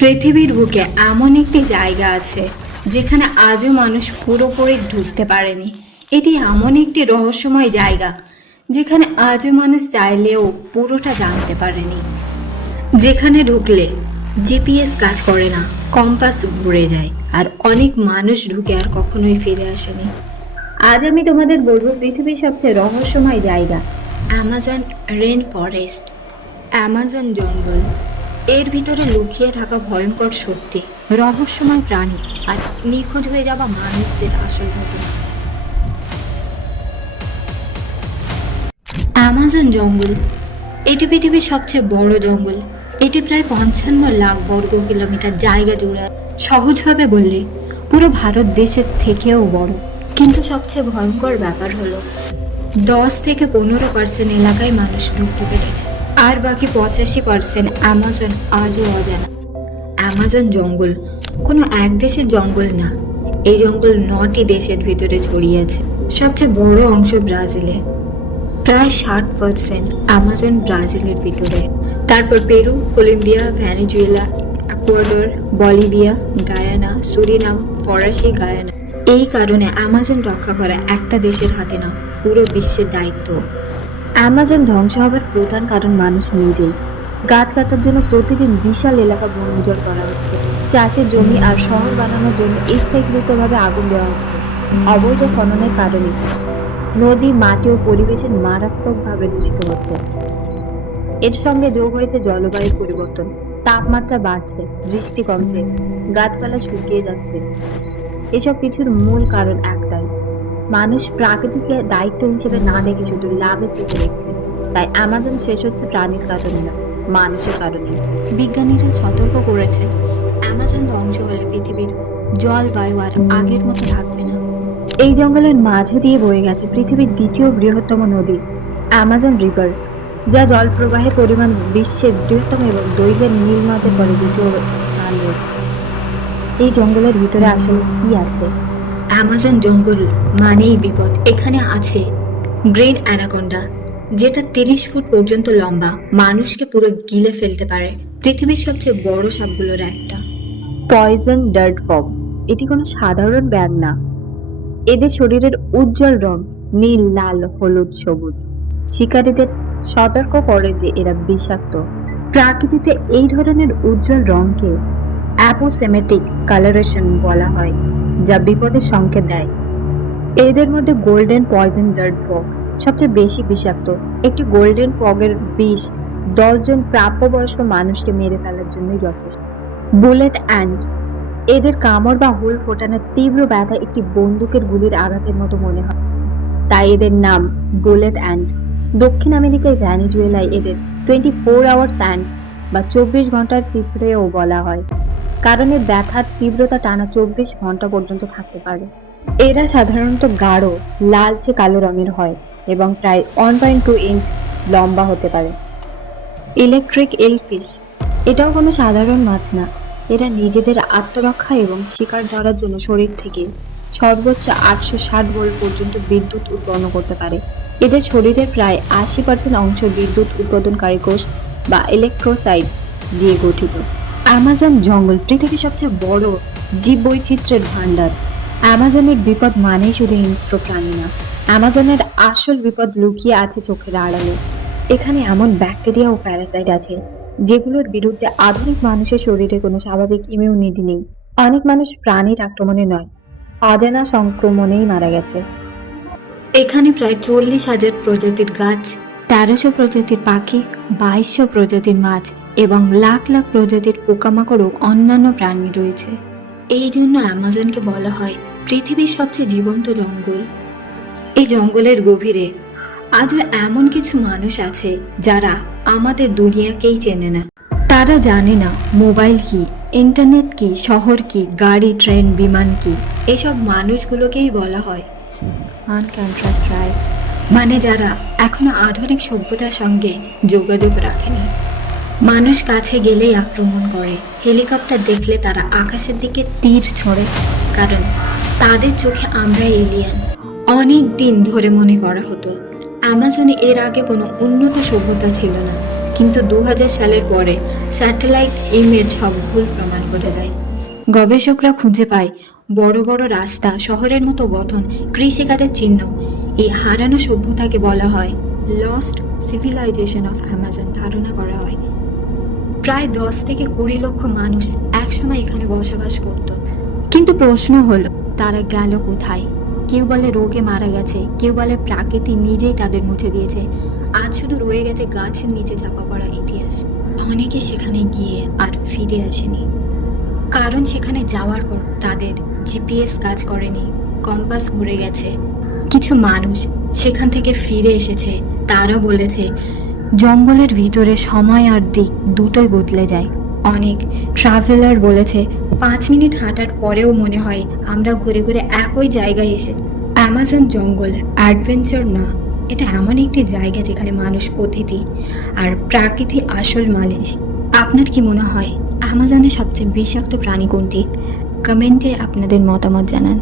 পৃথিবীর বুকে এমন একটি জায়গা আছে যেখানে আজও মানুষ পুরোপুরি ঢুকতে পারেনি। এটি এমন একটি রহস্যময় জায়গা যেখানে আজও মানুষ চাইলেও পুরোটা জানতে পারেনি। যেখানে ঢুকলে জিপিএস কাজ করে না, কম্পাস ঘুরে যায়, আর অনেক মানুষ ঢুকে আর কখনোই ফিরে আসেনি। আজ আমি তোমাদের বলব পৃথিবীর সবচেয়ে রহস্যময় জায়গা, অ্যামাজন রেন ফরেস্ট, অ্যামাজন জঙ্গল। এর ভিতরে লুকিয়ে থাকা ভয়ঙ্কর সত্যি, রহস্যময় প্রাণী আর নিখোঁজ হয়ে যাওয়া মানুষদের আসল ঘটনা। অ্যামাজন জঙ্গল। এটি পৃথিবীর সবচেয়ে বড় জঙ্গল। এটি প্রায় পঞ্চান্ন লাখ বর্গ কিলোমিটার জায়গা জুড়ে, সহজভাবে বললে পুরো ভারত দেশের থেকেও বড়। কিন্তু সবচেয়ে ভয়ঙ্কর ব্যাপার হলো, দশ থেকে পনেরো পার্সেন্ট এলাকায় মানুষ ঢুকতে পেরেছে। আর বাকি পঁচাশি পার্সেন্ট অ্যামাজন আজও অজানা। অ্যামাজন জঙ্গল। কোনো এক দেশের জঙ্গল না। এই জঙ্গল নটি দেশের ভিতরে ছড়িয়ে আছে। সবচেয়ে বড় অংশ ব্রাজিলে। প্রায় ষাট পার্সেন্ট অ্যামাজন ব্রাজিলের ভিতরে। তারপর Peru, Colombia Venezuela Ecuador, Bolivia, Guyana, Suriname, ফরাসি, গায়ানা। এই কারণে অ্যামাজন রক্ষা করা একটা দেশের হাতে না, পুরো বিশ্বের দায়িত্ব। অ্যামাজন ধ্বংস হবার প্রধান কারণ মানুষ নিজেই। গাছ কাটার জন্য প্রতিদিন বিশাল এলাকা বন করা হচ্ছে। চাষের জমি আর শহর বানানোর জন্য ইচ্ছাকৃতভাবে আগুন দেওয়া হচ্ছে। অবৈধ খননের কারণে নদী, মাটি ও পরিবেশের মারাত্মকভাবে দূষিত হচ্ছে। এর সঙ্গে যোগ হয়েছে জলবায়ুর পরিবর্তন। তাপমাত্রা বাড়ছে, বৃষ্টি কমছে, গাছপালা শুকিয়ে যাচ্ছে। এসব কিছুর মূল কারণ একটাই মানুষ প্রাকৃতিকে দায়িত্ব হিসেবে না দেখে শুধু লাভের চোখে দেখছে। তাই অ্যামাজন শেষ হচ্ছে প্রাণীর কারণে না মানুষের কারণে। বিজ্ঞানীরা সতর্ক করেছে অ্যামাজন ধ্বংস হলে পৃথিবীর জলবায়ু আর আগের মতো থাকবে না। এই জঙ্গলের মাঝে দিয়ে বয়ে গেছে পৃথিবীর দ্বিতীয় বৃহত্তম নদী অ্যামাজন রিভার যা জল প্রবাহের পরিমাণ বিশ্বের বৃহত্তম এবং দৈর্ঘ্যের নীল নদের পরে দ্বিতীয় স্থান রয়েছে। এই জঙ্গলের ভিতরে আসলে কি আছে? অ্যামাজন জঙ্গল মানেই বিপদ। এখানে আছে গ্রেট অ্যানাকোন্ডা, যেটা তিরিশ ফুট পর্যন্ত লম্বা। মানুষকে পুরো গিলে ফেলতে পারে। পৃথিবীর সবচেয়ে বড় সাপগুলোর একটা। পয়জন ডার্ট ফগ এটি কোনো সাধারণ ব্যাগ না। এদের শরীরের উজ্জ্বল রং নীল, লাল, হলুদ, সবুজ। শিকারীদের সতর্ক করে যে এরা বিষাক্ত। প্রাকৃতিতে এই ধরনের উজ্জ্বল রঙকে অ্যাপোসেমেটিক কালারেশন বলা হয়। যা বিপদের সংকেত দেয়। এদের মধ্যে গোল্ডেন পয়জন ডার্ট ফগ সবচেয়ে বেশি বিষাক্ত। একটি গোল্ডেন ফগের বিষ দশজন প্রাপ্যবয়স্ক মানুষকে মেরে ফেলার জন্যই যথেষ্ট। বুলেট অ্যান্ড এদের কামড় বা হুল ফোটানোর তীব্র ব্যথা একটি বন্দুকের গুলির আঘাতের মতো মনে হয়। তাই এদের নাম বুলেট অ্যান্ড দক্ষিণ আমেরিকায় ভ্যানিজুয়েলায় এদের টোয়েন্টি ফোর আওয়ার স্যান্ড বা চব্বিশ ঘণ্টার পিঁপড়েও বলা হয়। কারণ ব্যথার তীব্রতা টানা চব্বিশ ঘণ্টা পর্যন্ত থাকতে পারে। এরা সাধারণত গাঢ়, লালচে কালো রঙের হয় এবং প্রায় ওয়ান পয়েন্ট টু ইঞ্চ লম্বা হতে পারে। ইলেকট্রিক এলফিশ, এটাও কোনো সাধারণ মাছ না। এরা নিজেদের আত্মরক্ষা এবং শিকার ধরার জন্য শরীর থেকে সর্বোচ্চ আটশো ষাট ভোল্ট পর্যন্ত বিদ্যুৎ উৎপন্ন করতে পারে। এদের শরীরের প্রায় আশি পার্সেন্ট অংশ বিদ্যুৎ উৎপাদনকারী কোষ বা ইলেকট্রোসাইড দিয়ে গঠিত। অ্যামাজন জঙ্গল পৃথিবীর সবচেয়ে বড় জীব বৈচিত্র্যের ভাণ্ডার। অ্যামাজনের বিপদ মানেই শুধু হিংস্র প্রাণী না অ্যামাজনের আসল বিপদ লুকিয়ে আছে চোখের আড়ালে। এখানে এমন ব্যাকটেরিয়া ও প্যারাসাইট আছে, যেগুলোর বিরুদ্ধে আধুনিক মানুষের শরীরে কোনো স্বাভাবিক ইমিউনিটি নেই। অনেক মানুষ প্রাণীর আক্রমণে নয়, অজানা সংক্রমণেই মারা গেছে। এখানে প্রায় চল্লিশ হাজার প্রজাতির গাছ তেরোশো প্রজাতির পাখি, বাইশশো প্রজাতির মাছ এবং লাখ লাখ প্রজাতির পোকামাকড় ও অন্যান্য প্রাণী রয়েছে। এই জন্য অ্যামাজনকে বলা হয় পৃথিবীর সবচেয়ে জীবন্ত জঙ্গল। এই জঙ্গলের গভীরে আজও এমন কিছু মানুষ আছে যারা আমাদের দুনিয়াকেই চেনে না। তারা জানে না মোবাইল কি, ইন্টারনেট কি, শহর কি, গাড়ি, ট্রেন, বিমান কি, এসব মানুষগুলোকেই বলা হয়। আনকন্ট্রাক্ট ট্রাইবস মানে যারা এখনও আধুনিক সভ্যতার সঙ্গে যোগাযোগ রাখেনি। মানুষ কাছে গেলেই আক্রমণ করে। হেলিকপ্টার দেখলে তারা আকাশের দিকে তীর ছোড়ে। কারণ তাদের চোখে আমরা এলিয়ান অনেক দিন ধরে মনে করা হতো অ্যামাজনে এর আগে কোনো উন্নত সভ্যতা ছিল না। কিন্তু দু হাজার সালের পরে স্যাটেলাইট ইমেজ সব ভুল প্রমাণ করে দেয়। গবেষকরা খুঁজে পায়, বড় বড় রাস্তা, শহরের মতো গঠন, কৃষিকাজের চিহ্ন এই হারানো সভ্যতাকে বলা হয় লস্ট সিভিলাইজেশন অফ অ্যামাজন ধারণা করা হয়। প্রায় দশ থেকে কুড়ি লক্ষ মানুষ একসময় এখানে বসবাস করত। কিন্তু প্রশ্ন হলো, তারা গেল কোথায়? কেউ বলে রোগে মারা গেছে, কেউ বলে প্রাকৃতি নিজেই তাদের মুছে দিয়েছে। আজ শুধু রয়ে গেছে গাছের নিচে চাপা পড়া ইতিহাস। অনেকে সেখানে গিয়ে আর ফিরে আসেনি। কারণ সেখানে যাওয়ার পর তাদের জিপিএস কাজ করেনি, কম্পাস ঘুরে গেছে কিছু মানুষ সেখান থেকে ফিরে এসেছে। তারা বলেছে, জঙ্গলের ভিতরে সময় আর দিক দুটোই বদলে যায়। অনেক ট্রাভেলার বলেছে, পাঁচ মিনিট হাঁটার পরেও মনে হয় আমরা ঘুরে ঘুরে একই জায়গায় এসে অ্যামাজন জঙ্গল অ্যাডভেঞ্চার না, এটা এমন একটি জায়গা যেখানে মানুষ অতিথি আর প্রাকৃতিক আসল মালিক। আপনার কি মনে হয় অ্যামাজনে সবচেয়ে বিষাক্ত প্রাণী কোনটি? কমেন্টে আপনাদের মতামত জানান।